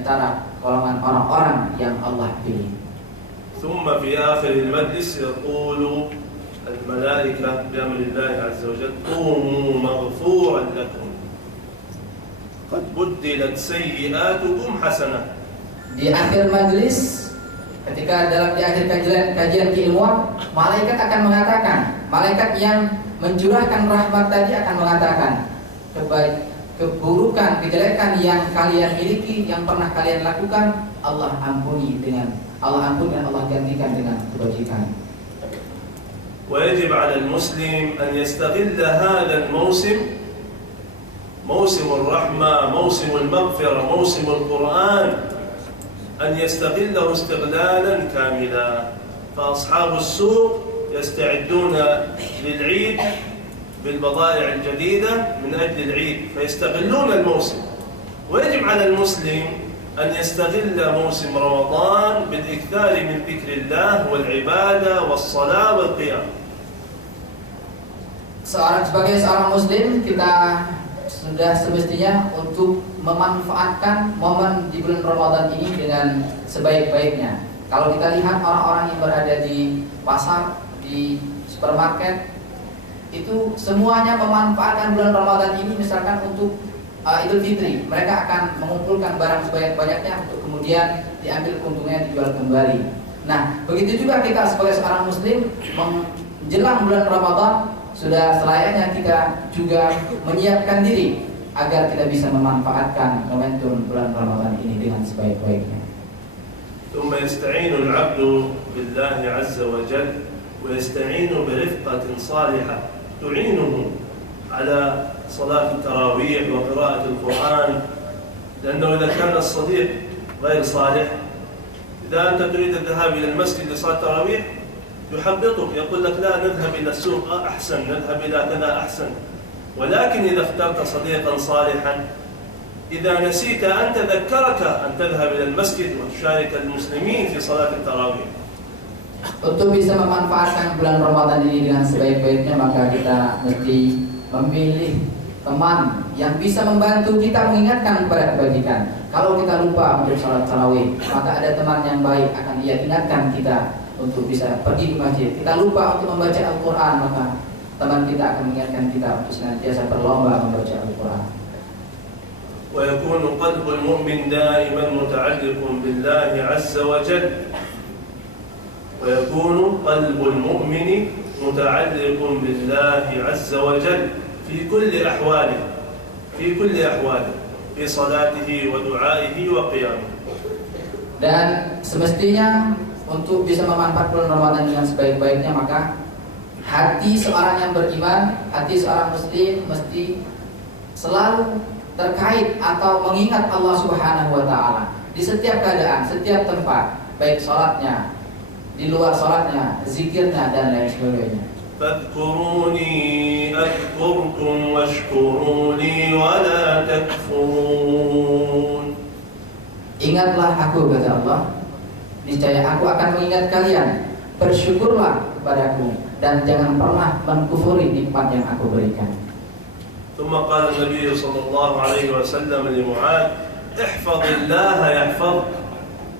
antara golongan orang-orang yang Allah pilih. ثم في آخر المجلس يقول الملائكة بأمر الله عز وجل قوموا مغفورا لكم قد بدلت سيئاتكم حسنة. Di akhir majlis, ketika di akhir kajian keilmuan, malaikat akan mengatakan, malaikat yang mencurahkan rahmat tadi akan mengatakan, keburukan, kejelekan yang kalian miliki, yang pernah kalian lakukan, Allah ampuni dan Allah gantikan dengan kebajikan. ويجب على المسلم أن يستغل هذا الموسم، موسم الرحمة، موسم المغفرة، موسم القرآن، أن يستغله استغلالا كاملا. فأصحاب السوق يستعدون للعيد بالبضائع الجديدة من أجل العيد، فيستغلون الموسم. ويجب على المسلم أن يستغل موسم رمضان بالإكثار من ذكر الله والعبادة والصلاة والقيام. Sebagai seorang muslim, kita sudah semestinya untuk memanfaatkan momen di bulan Ramadan ini dengan sebaik-baiknya. Kalau kita lihat orang-orang yang berada di pasar, di supermarket, itu semuanya memanfaatkan bulan Ramadan ini misalkan untuk Idul Fitri. Mereka akan mengumpulkan barang sebanyak-banyaknya untuk kemudian diambil keuntungannya dijual kembali. Nah, begitu juga kita sebagai seorang muslim menjelang bulan Ramadan, sudah selayaknya kita juga menyiapkan diri agar kita bisa memanfaatkan momentum bulan Ramadan ini dengan sebaik-baiknya. ثم يستعين العبد بالله عز وجل ويستعين برفقة صالحة تعينه على صلاة التراويح وقراءة القرآن، لأنه إذا كان الصديق غير صالح، إذا أنت تريد الذهاب إلى المسجد لصلاة التراويح يحبطك، يقول لك لا نذهب إلى السوق أحسن، نذهب إلى كذا أحسن. ولكن إذا اخترت صديقا صالحا، إذا نسيت أن تذكرك أن تذهب إلى المسجد وتشارك المسلمين في صلاة التراويح. Untuk bisa memanfaatkan bulan Ramadan ini dengan sebaik-baiknya, maka kita mesti memilih teman yang bisa membantu kita mengingatkan kepada kebajikan. Kalau kita lupa untuk salat tarawih, maka ada teman yang baik akan ia ingatkan kita untuk bisa pergi ke masjid. Kita lupa untuk membaca Al-Quran, maka teman kita akan mengingatkan kita untuk senantiasa berlomba membaca Al-Quran. ويكون قلب المؤمن دائما متعلق بالله عز وجل، ويكون قلب المؤمن متعلق بالله عز وجل في كل أحواله، في صلاته ودعائه وقيامه. Dan semestinya untuk bisa memanfaatkan bulan Ramadan dengan sebaik-baiknya, maka hati seorang yang beriman, hati seorang muslim mesti selalu terkait atau mengingat Allah Subhanahu wa taala di setiap keadaan, setiap tempat, baik salatnya, di luar salatnya, zikirnya dan lain sebagainya. فاذكروني أذكركم واشكروا لي ولا تكفرون. Ingatlah aku, kata Allah, niscaya aku akan mengingat kalian. Bersyukurlah kepadaku dan jangan pernah mengkufuri nikmat yang aku berikan. ثم قال النبي صلى الله عليه وسلم لمعاذ احفظ الله يحفظك،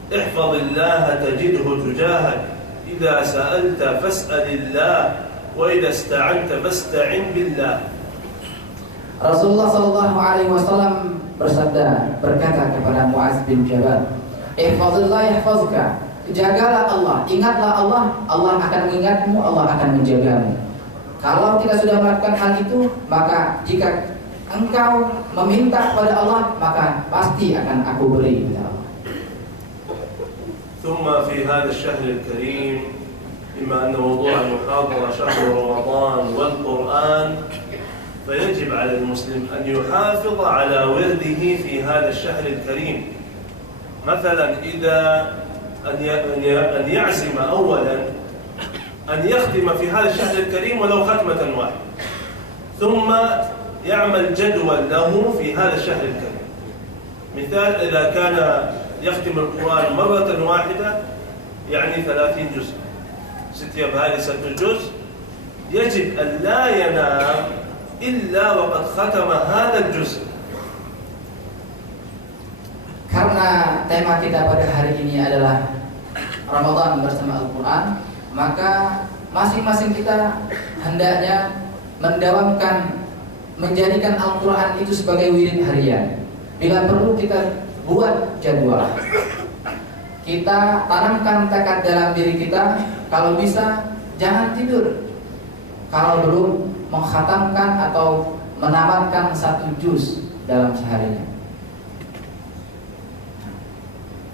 احفظ الله تجده تجاهك، إذا سألت فاسأل الله وإذا استعنت فاستعن بالله. Rasulullah sallallahu alaihi wasallam berkata kepada Muaz bin Jabal, ihfazillah yahfazka, jagalah Allah, ingatlah Allah, Allah akan mengingatmu, Allah akan menjagamu. Kalau kita sudah melakukan hal itu, maka jika engkau meminta kepada Allah, maka pasti akan aku beri kepada Allah. ثم في هذا الشهر الكريم، بما أن موضوع المحاضرة شهر رمضان والقرآن، فيجب على المسلم أن يحافظ على ورده في هذا الشهر الكريم. مثلا إذا أن يعزم أولا أن يختم في هذا الشهر الكريم ولو ختمة واحدة، ثم يعمل جدول له في هذا الشهر الكريم. مثال إذا كان يختم القرآن مرة واحدة يعني 30 جزء، 6 بهذه 6 جزء، يجب أن لا ينام إلا وقد ختم هذا الجزء. Karena tema kita pada hari ini adalah Ramadan bersama Al-Quran, maka masing-masing kita hendaknya mendawamkan, menjadikan Al-Quran itu sebagai wirid harian. Bila perlu kita buat jadwal, kita tanamkan tekad dalam diri kita, kalau bisa jangan tidur kalau belum mengkhatamkan atau menamatkan 1 juz dalam seharinya.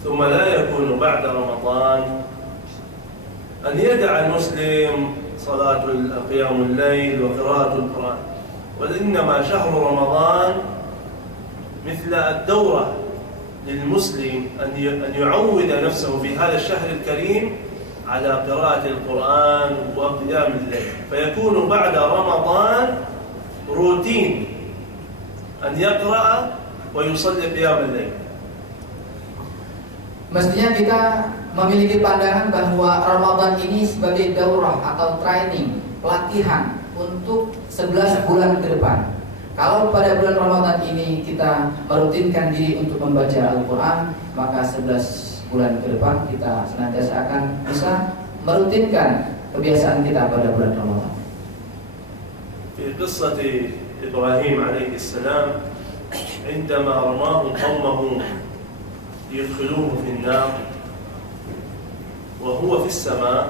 ثم لا يكون بعد رمضان أن يدع المسلم صلاة قيام الليل وقراءة القرآن، وإنما شهر رمضان مثل الدورة للمسلم أن يعود نفسه في هذا الشهر الكريم على قراءة القرآن وقيام الليل، فيكون بعد رمضان روتين أن يقرأ ويصلي قيام الليل. Mestinya kita memiliki pandangan bahwa Ramadan ini sebagai daurah atau training, pelatihan untuk 11 bulan ke depan. Kalau pada bulan Ramadan ini kita merutinkan diri untuk membaca Al-Quran, maka 11 bulan ke depan kita senantiasa akan bisa merutinkan kebiasaan kita pada bulan Ramadan. في قصة إبراهيم عليه السلام عندما رماه قومه ليدخلوه في النار وهو في السماء،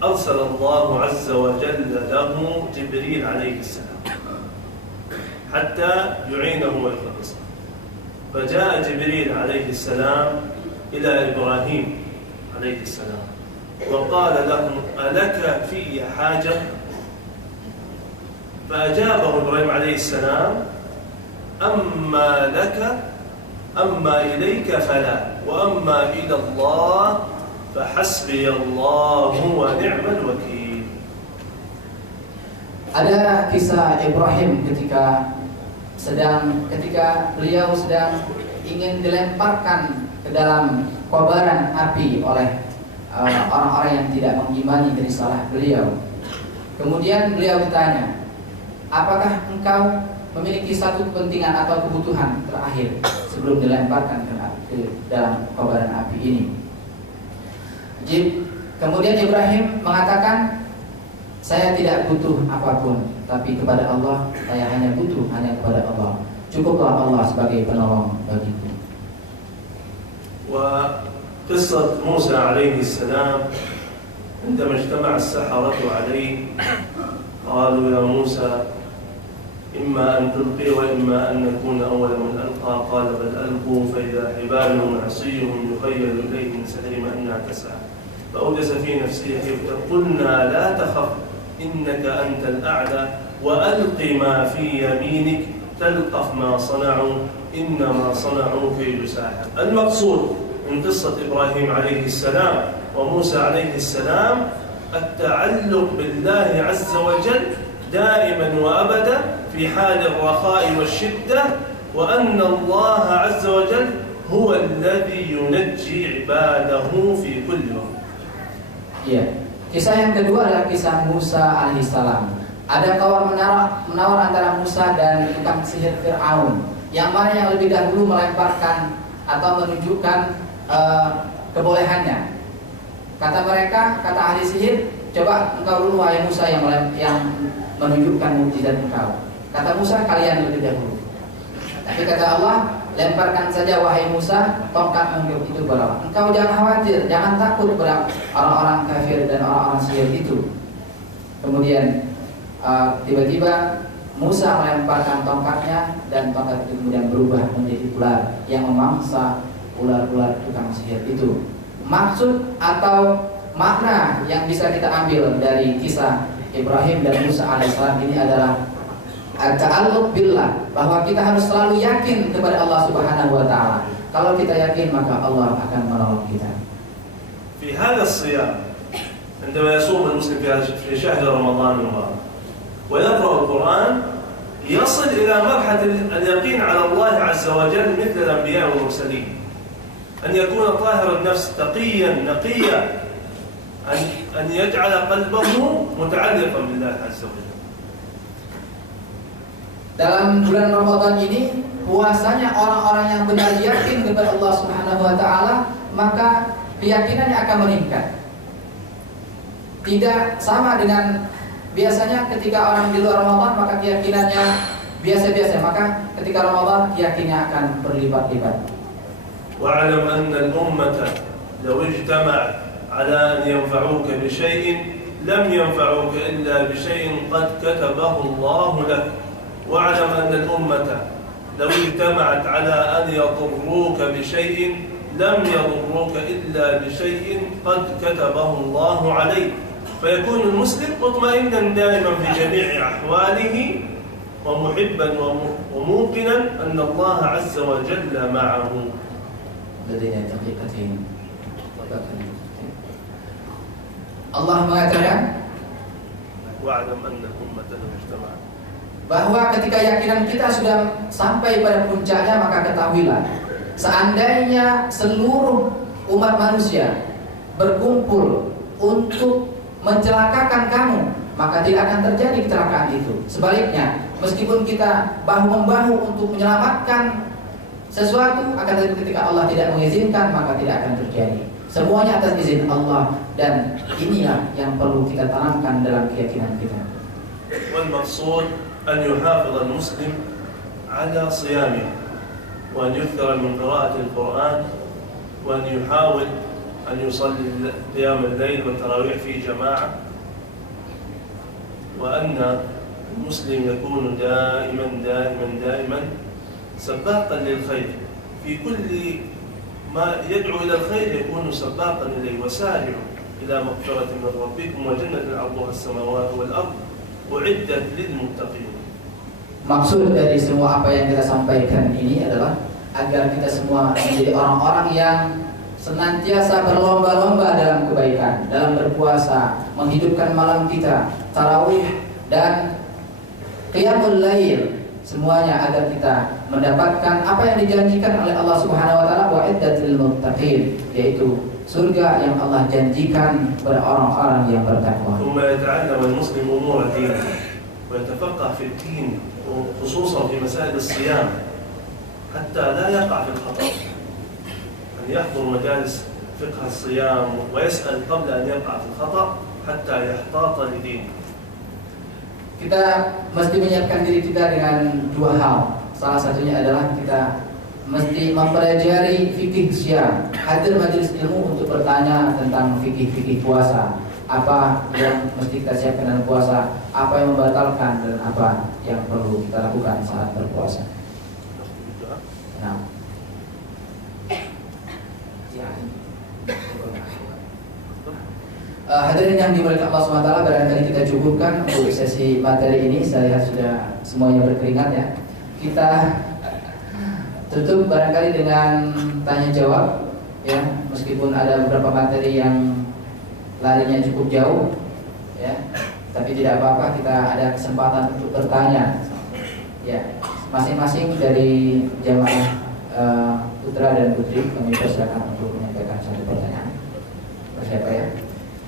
أرسل الله عز وجل له جبريل عليه السلام حتى يعينه ويخلصه. فجاء جبريل عليه السلام إلى إبراهيم عليه السلام وقال له: ألك في حاجة؟ فأجابه إبراهيم عليه السلام: أما لك أما إليك فلا، وأما إلى الله فحسبي الله ونعم الوكيل. Ada kisah Ibrahim ketika beliau sedang ingin dilemparkan ke dalam kobaran api oleh orang-orang yang tidak mengimani risalah beliau. Kemudian beliau ditanya, apakah engkau memiliki satu kepentingan atau kebutuhan terakhir sebelum dilemparkan ke dalam kobaran api ini? Kemudian Ibrahim mengatakan, saya tidak butuh apapun, tapi kepada Allah saya hanya butuh hanya kepada Allah. Cukuplah Allah sebagai penolong bagiku. وقصة موسى عليه السلام عندما اجتمع السحرة عليه قالوا: يا موسى إما أن تلقي وإما أن نكون أول من ألقى، قال: بل ألقوا فإذا حبالهم وعصيهم يخيل إليه من سحرهم أنها تسعى، فأوجس في نفسه خيفة، قلنا لا تخف إنك أنت الأعلى وألق ما في يمينك تلقف ما صنعوا إنما صنعوا كيد ساحر. المقصود من قصة إبراهيم عليه السلام وموسى عليه السلام التعلق بالله عز وجل دائما وأبدا في حال الرخاء والشدة، وأن الله عز وجل هو الذي ينجي عباده في كل وقت. Iya. Kisah yang kedua adalah kisah Musa alaihissalam. Ada tawar menawar antara Musa dan tukang sihir Fir'aun, yang mana yang lebih dahulu melemparkan atau menunjukkan kebolehannya. Kata mereka, kata ahli sihir, coba engkau dulu wahai Musa yang menunjukkan mukjizat engkau. Kata Musa, kalian lebih dahulu. Tapi kata Allah, lemparkan saja wahai Musa tongkat unggul itu berawak. Engkau jangan khawatir, jangan takut pada orang-orang kafir dan orang-orang sihir itu. Kemudian tiba-tiba Musa melemparkan tongkatnya dan tongkat itu kemudian berubah menjadi ular yang memangsa ular-ular tukang sihir itu. Maksud atau makna yang bisa kita ambil dari kisah Ibrahim dan Musa alaihissalam ini adalah at-ta'alluq billah, bahwa kita harus selalu yakin kepada Allah Subhanahu wa taala. Kalau kita yakin, maka Allah akan menolong kita. في هذا الصيام عندما يصوم المسلم في شهر رمضان المبارك ويقرأ القرآن يصل إلى مرحلة اليقين على الله عز وجل مثل الأنبياء والمرسلين، أن يكون طاهر النفس تقيا نقيا، أن يجعل قلبه متعلقا بالله عز وجل. dalam bulan Ramadan ini puasanya orang-orang yang benar yakin kepada Allah Subhanahu wa taala, maka keyakinannya akan meningkat. Tidak sama dengan biasanya ketika orang di luar Ramadan maka keyakinannya biasa-biasa, maka ketika Ramadan keyakinannya akan berlipat-lipat. واعلم أن الأمة لو اجتمعت على أن ينفعوك بشيء لم ينفعوك إلا بشيء قد كتبه الله لك. واعلم أن الأمة لو اجتمعت على أن يضروك بشيء لم يضروك إلا بشيء قد كتبه الله عليك. فيكون المسلم مطمئنا دائما في جميع أحواله ومحبا وموقنا أن الله عز وجل معه. Allah mengatakan واعلم أن الأمة لو اجتمعت bahwa ketika keyakinan kita sudah sampai pada puncaknya, maka ketahuilah seandainya seluruh umat manusia berkumpul untuk mencelakakan kamu, maka tidak akan terjadi kecelakaan itu. Sebaliknya, meskipun kita bahu-membahu untuk menyelamatkan sesuatu, akan tetapi ketika Allah tidak mengizinkan, maka tidak akan terjadi. Semuanya atas izin Allah, dan inilah yang perlu kita tanamkan dalam keyakinan kita. والمقصود أن يحافظ المسلم على صيامه وأن يكثر من قراءة القرآن وأن يحاول أن يصلي قيام الليل والتراويح في جماعة، وأن المسلم يكون دائما سباقا للخير في كل ما يدعو إلى الخير، يكون سباقا إليه. وسارعوا إلى مغفرة من ربكم وجنة عرضها السماوات والأرض أعدت للمتقين. Maksud dari semua apa yang kita sampaikan ini adalah agar kita semua menjadi orang-orang yang senantiasa berlomba-lomba dalam kebaikan, dalam berpuasa, menghidupkan malam kita, tarawih dan qiyamul lail, semuanya agar kita mendapatkan apa yang dijanjikan oleh Allah Subhanahu wa taala, wa'iddat lil muttaqin, yaitu surga yang Allah janjikan kepada orang-orang yang bertakwa. ثم يتعلم المسلم أمور الدين ويتفقه في الدين خصوصا في مسائل الصيام حتى لا يقع في الخطأ، أن يحضر مجالس فقه الصيام ويسأل قبل أن يقع في الخطأ حتى يحتاط لدينه. Kita mesti menyiapkan diri kita dengan dua hal. Salah satunya adalah kita mesti mempelajari fikih siam, hadir majelis ilmu untuk bertanya tentang fikih puasa, apa yang mesti kita siapkan dalam puasa, apa yang membatalkan dan apa yang perlu kita lakukan saat berpuasa. Nah, hadirin yang dimuliakan Allah SWT, barangkali kita cukupkan untuk sesi materi ini. Saya lihat sudah semuanya berkeringat ya. Kita tutup barangkali dengan tanya jawab ya, meskipun ada beberapa materi yang larinya cukup jauh ya, tapi tidak apa-apa, kita ada kesempatan untuk bertanya ya. Masing-masing dari jamaah putra dan putri kami persilakan untuk menyampaikan satu pertanyaan. Siapa ya?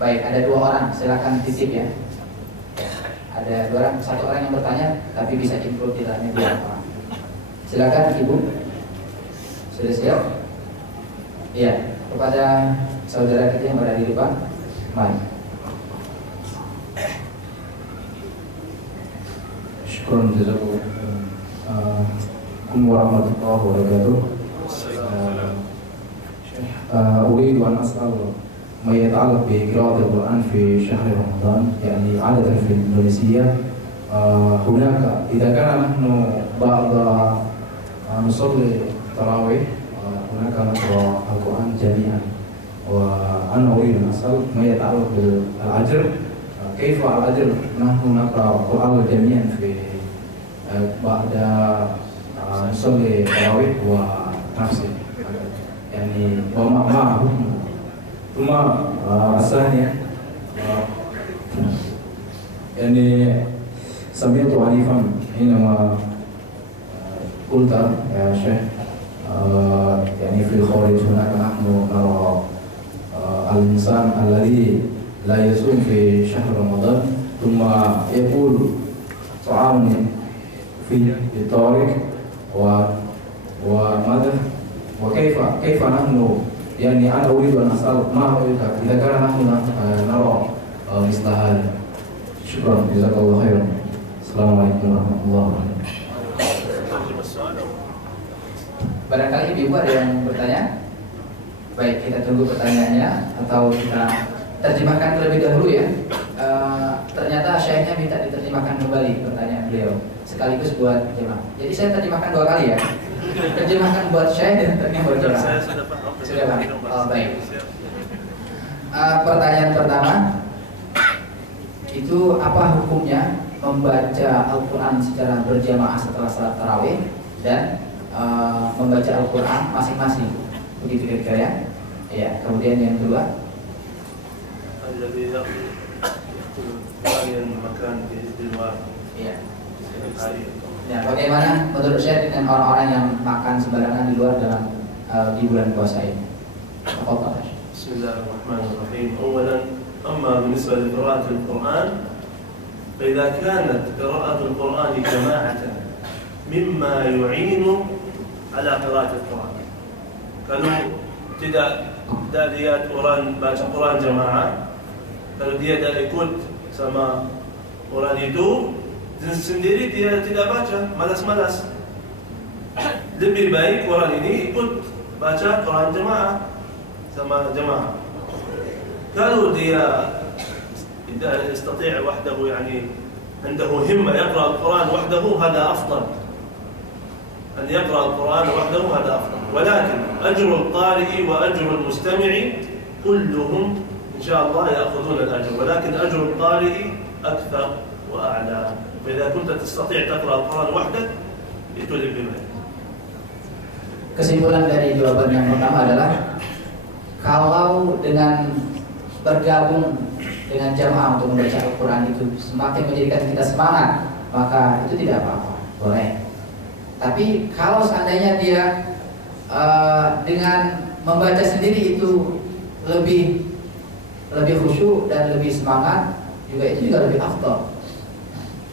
Baik, ada dua orang, silakan titip ya. Ada dua orang, satu orang yang bertanya tapi bisa info tidak hanya dua orang. Silakan Ibu. Sudah siap? Iya, kepada saudara kita yang berada di depan, mari. Syukran jazakumullah warahmatullahi wabarakatuh. أريد أن أسأل ما يتعلق بقراءة القرآن في شهر رمضان، يعني عادة في الإندونيسية هناك إذا كان نحن بعد نصلي التراويح هناك نقرأ القرآن جميعا، وأنا أريد أن أسأل ما يتعلق بالأجر، كيف الأجر نحن نقرأ القرآن جميعا في بعد نصلي التراويح ونفسي يعني ومعه. ثم الثانية يعني سمعت عنيفا حينما قلت يا شيخ يعني في الخارج هناك نحن نرى الإنسان الذي لا يصوم في شهر رمضان ثم يقول طعام في في الطريق وماذا وكيف نحن يعني أنا أريد أن أسأل ما رأيك إذا كان نحن نرى مثل هذا. شكرا جزاك الله خيرا. السلام عليكم ورحمة الله وبركاته. Barangkali ibu ada yang bertanya? Baik, kita tunggu pertanyaannya atau kita terjemahkan terlebih dahulu ya. Ternyata syekhnya minta diterjemahkan kembali pertanyaan beliau sekaligus buat jemaah. Jadi saya terjemahkan 2 kali ya. Terjemahkan buat syekh dan terjemahkan buat jemaah. Saya sudah paham. Sudah paham. Oh, baik. Pertanyaan pertama, itu apa hukumnya membaca Al-Quran secara berjamaah setelah salat tarawih dan membaca Al-Quran masing-masing, begitu kira-kira ya. Ya, kemudian yang kedua, الذي يأكل ثانيا مكان في luar. ya. Ya, bagaimana menurut saya dengan orang-orang yang makan sembarangan di luar dalam di bulan puasa ini? Apa? بسم الله الرحمن الرحيم. أولا أما بالنسبة لقراءة القرآن فإذا كانت قراءة القرآن جماعة مما يعين على قراءة القرآن. Kalau tidak lihat orang baca Quran jamaah, kalau dia tidak ikut sama orang itu sendiri, dia tidak baca, malas-malas. Lebih baik orang ini ikut baca Quran jamaah sama jamaah. Kalau dia tidak يستطيع وحده يعني عنده همة يقرأ القرآن وحده هذا أفضل. أن يقرأ القرآن وحده هذا أفضل. ولكن أجر القارئ وأجر المستمع كلهم إن شاء الله يأخذون الأجر، ولكن أجر القارئ أكثر وأعلى. فإذا كنت تستطيع تقرأ القرآن وحدك اتولد بما. Kesimpulan dari jawaban yang pertama adalah kalau dengan bergabung dengan jamaah untuk membaca Al-Quran itu semakin menjadikan kita semangat, maka itu tidak apa-apa, boleh. Tapi kalau seandainya dia dengan membaca sendiri itu lebih khusyuk dan lebih semangat, juga itu juga lebih afdal.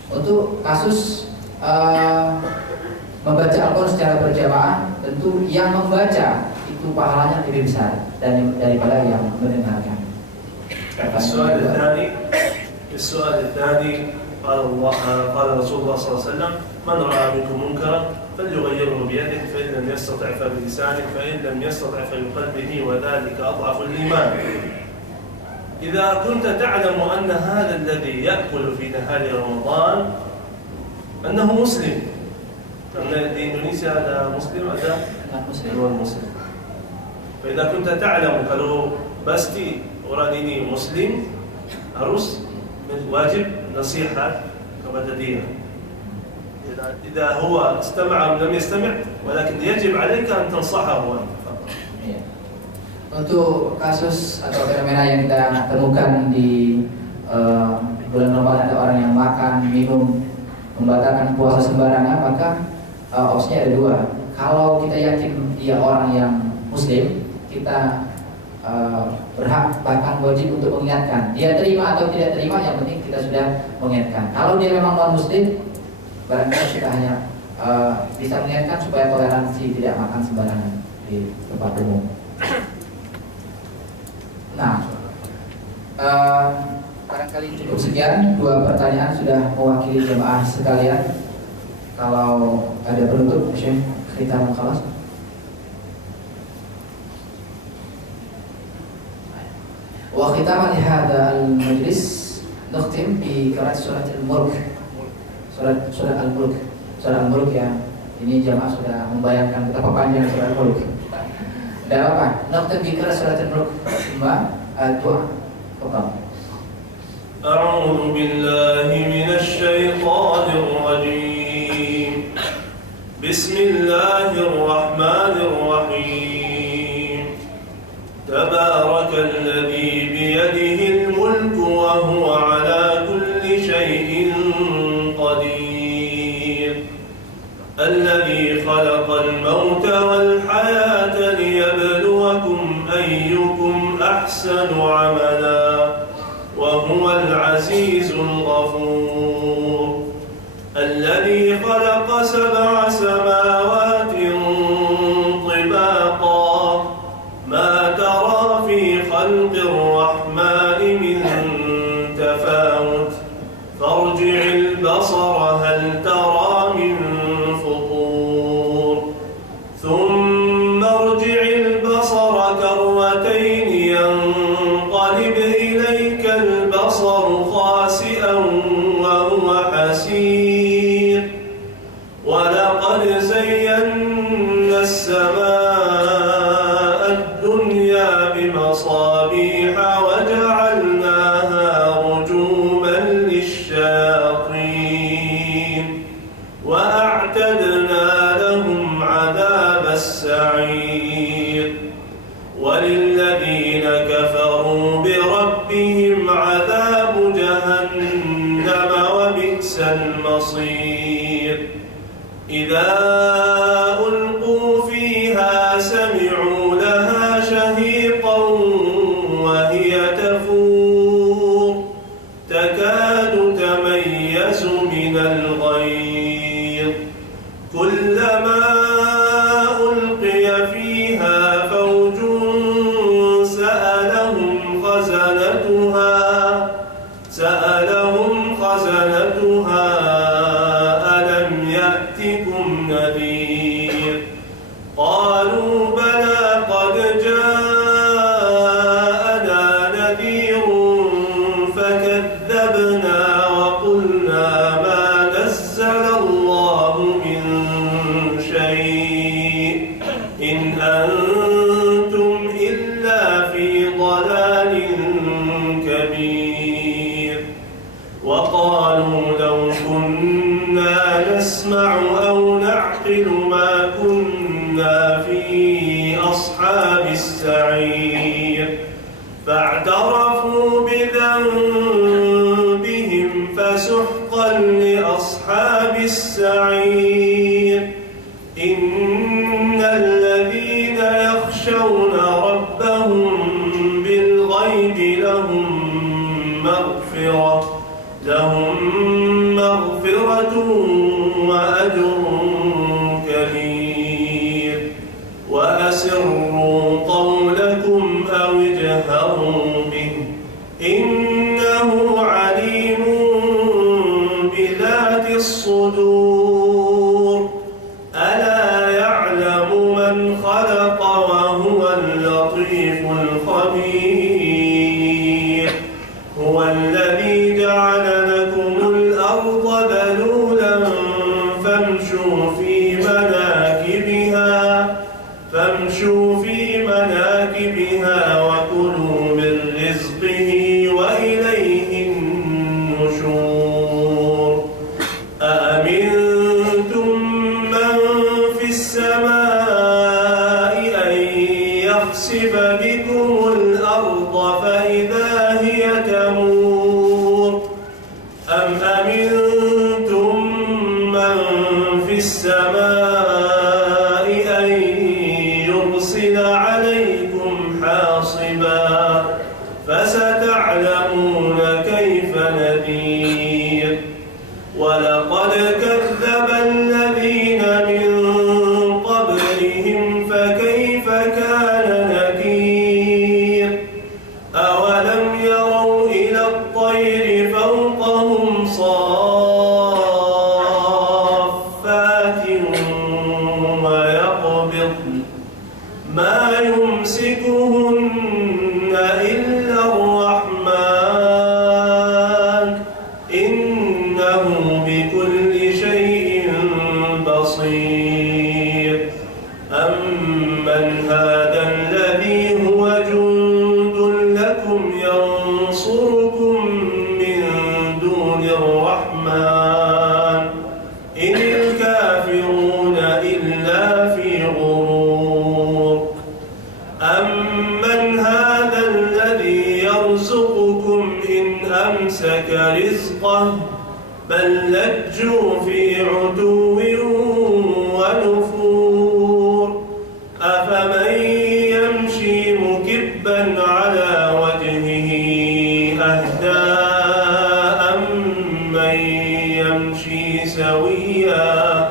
Untuk kasus membaca Al-Quran secara berjamaah, tentu yang membaca itu pahalanya lebih besar daripada yang mendengarkan. السؤال الثاني قال رسول الله صلى الله عليه وسلم: من رأى منكم منكرا فليغيره بيده فإن لم يستطع فبلسانه فإن لم يستطع فبقلبه وذلك أضعف الإيمان. إذا كنت تعلم أن هذا الذي يأكل في نهار رمضان أنه مسلم، karena di Indonesia ada Muslim, ada non-Muslim. فإذا كنت تعلم kalau pasti orang ini Muslim, harus wajib nasihat kepada dia. إذا هو استمع أو لم يستمع، ولكن يجب عليك أن تنصحه. Untuk kasus atau fenomena yang kita temukan di bulan Ramadan, ada orang yang makan, minum, membatalkan puasa sembarangan, maka opsinya ada 2. Kalau kita yakin dia orang yang Muslim, kita berhak bahkan wajib untuk mengingatkan. Dia terima atau tidak terima, yang penting kita sudah mengingatkan. Kalau dia memang non Muslim, barangkali kita hanya bisa mengingatkan supaya toleransi tidak makan sembarangan di tempat umum. Nah, barangkali cukup sekian 2 pertanyaan sudah mewakili jemaah sekalian. Kalau ada penutup, Syekh, kita mengkhalas. Wa khitaman hadha al-majlis nukhtim bi qira'at surat al-mulk. Surat al-mulk. Surat al-mulk yang ini jamaah sudah membayangkan betapa panjang surat al-mulk. Tidak apa-apa, nukhtim bi qira'at surat al-mulk. Cuma doa. أعوذ بالله من الشيطان الرجيم. بسم الله الرحمن الرحيم. تبارك الذي بيده الملك وهو على كل شيء قدير. الذي خلق الموت والحياة ليبلوكم أيكم أحسن عملا وهو العزيز الغفور. الذي خلق سبع سماوات طباقا ما ترى في خلق الرحمن من تفاوت فارجع البصر هل ترى من فطور ثم ارجع البصر كرتين ينقلب إليك البصر خاسئا وهو حسير ولقد زينا السماء الدنيا بمصابيح وجعلناها رجوما للشياطين وأعتدنا لهم عذاب السعير وللذين كفروا بربهم عذاب جهنم وبئس المصير إذا ألقوا فيها سمعوا لها شهيقا وهي تفور تكاد تميز من الغيظ كلما ألقي فيها فوج سألهم خزنتها ألم يأتكم نذير قالوا بلى قد جاءنا نذير فكذبنا وقلنا ما نزل الله من شيء إن أنتم إلا في ضلال كبير وقالوا لو كنا نسمع أو نعقل ما كنا في أصحاب السعير فاعترفوا بذنبهم فسحقا لأصحاب السعير إن الذين يخشون ربهم بالغيب لهم مغفرة وأجر كبير وأسروا قولكم أو اجهروا به إنه عليم بذات الصدور ألا يعلم من خلق وهو اللطيف الخبير هو الذي جعل لكم الأرض ذلولا فامشوا في مناكبها وكلوا من رزقه وإليه النشور أأمنتم من في السماء أن يخسف بكم الأرض فإذا هي تمور أم أمنتم من في السماء أن يرسل عليكم حاصبا فستعلمون كيف نذير ولقد كذب الذين من قبلهم فكيف كان نكير أولم يروا إلى الطير فوقهم صافات ويقبضن ما يمسكهن إلا الرحمن إنه بكل شيء بصير أمن هذا الذي هو جند لكم ينصركم من دون الرحمن إن الكافرون إلا في غرور أمن هذا الذي يرزقكم إن أمسك رزقه بل لجوا في عتو ونفور أفمن يمشي مكبا على وجهه أهدى أمن يمشي سويا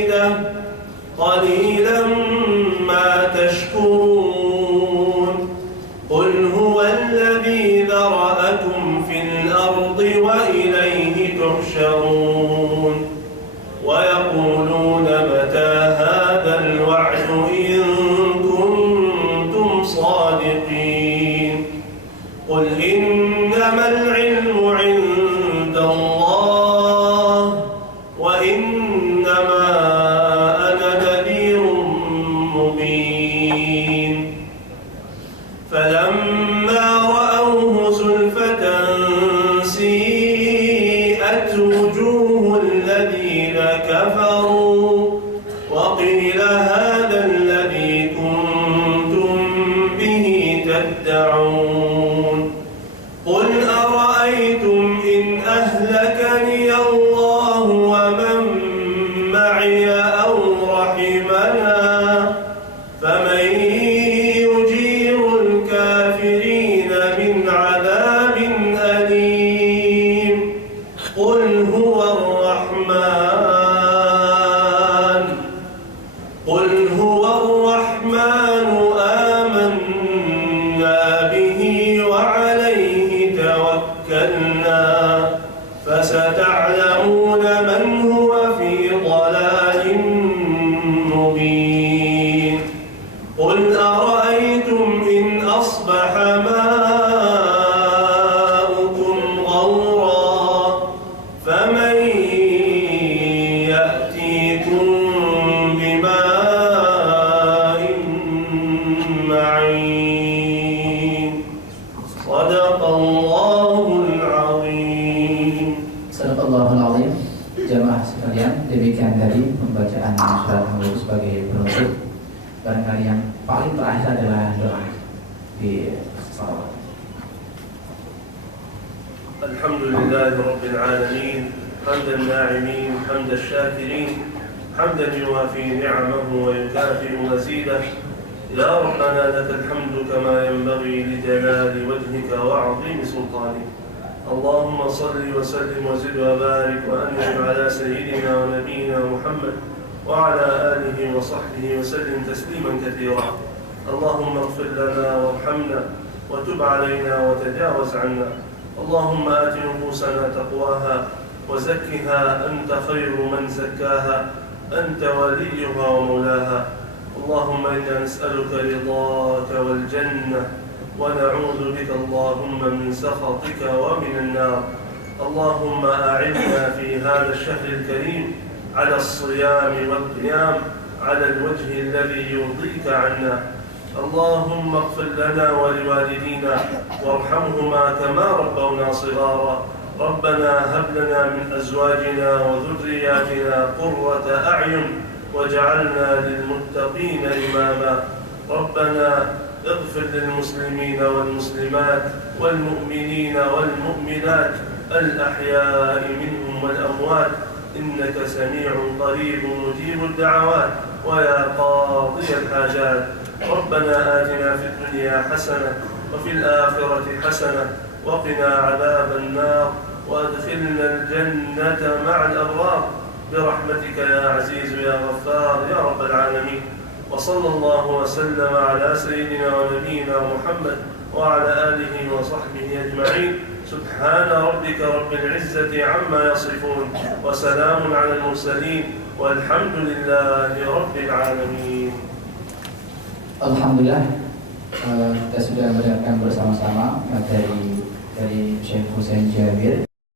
مزيدة قليلا ما تشكرون قل هو الذي ذرأكم في الأرض وإليه تحشرون ويقولون متى هذا الوعد إن كنتم صادقين قل إنما العلم عند الله وإنما أنا نذير مبين فلما رأوه زلفة سيئت وجوه الذين كفروا وقيل هذا الذي كنتم به تدعون قل أرأيتم إن أهلكني الله ومن معي أو رحمنا فمن يجير الكافرين من عذاب أليم قل هو الرحمن آمنا به وعليه توكلنا فستعلمون من هو في ضلال مبين قل أرأيتم إن أصبح ماؤكم غورا فمن يأتيكم بماء معين صدق الله العظيم. Sadaqallahul Azim. Jamaah sekalian, demikian tadi pembacaan surat Al-Mulk sebagai penutup. Barangkali yang paling terakhir adalah doa di salawat. الحمد لله رب العالمين حمد الناعمين حمد الشاكرين حمدا يوافي نعمه ويكافئ مزيده يا ربنا لك الحمد كما ينبغي لجلال وجهك وعظيم سلطانك اللهم صل وسلم وزد وبارك وأنعم على سيدنا ونبينا محمد وعلى آله وصحبه وسلم تسليما كثيرا اللهم اغفر لنا وارحمنا وتب علينا وتجاوز عنا اللهم آت نفوسنا تقواها وزكها أنت خير من زكاها أنت وليها ومولاها اللهم إنا نسألك رضاك والجنة ونعوذ بك اللهم من سخطك ومن النار اللهم أعنا في هذا الشهر الكريم على الصيام والقيام على الوجه الذي يرضيك عنا اللهم اغفر لنا ولوالدينا وارحمهما كما ربونا صغارا ربنا هب لنا من أزواجنا وذرياتنا قرة أعين واجعلنا للمتقين إماما ربنا اغفر للمسلمين والمسلمات والمؤمنين والمؤمنات الأحياء منهم والأموات إنك سميع قريب مجيب الدعوات ويا قاضي الحاجات ربنا آتنا في الدنيا حسنة وفي الآخرة حسنة وقنا عذاب النار وادخلنا الجنة مع الأبرار برحمتك يا عزيز يا غفار يا رب العالمين وصلى الله وسلم على سيدنا ونبينا محمد وعلى آله وصحبه أجمعين سبحان ربك رب العزة عما يصفون وسلام على المرسلين والحمد لله رب العالمين. Alhamdulillah, kita sudah mendengarkan bersama-sama materi dari Syekh Husain Jabir.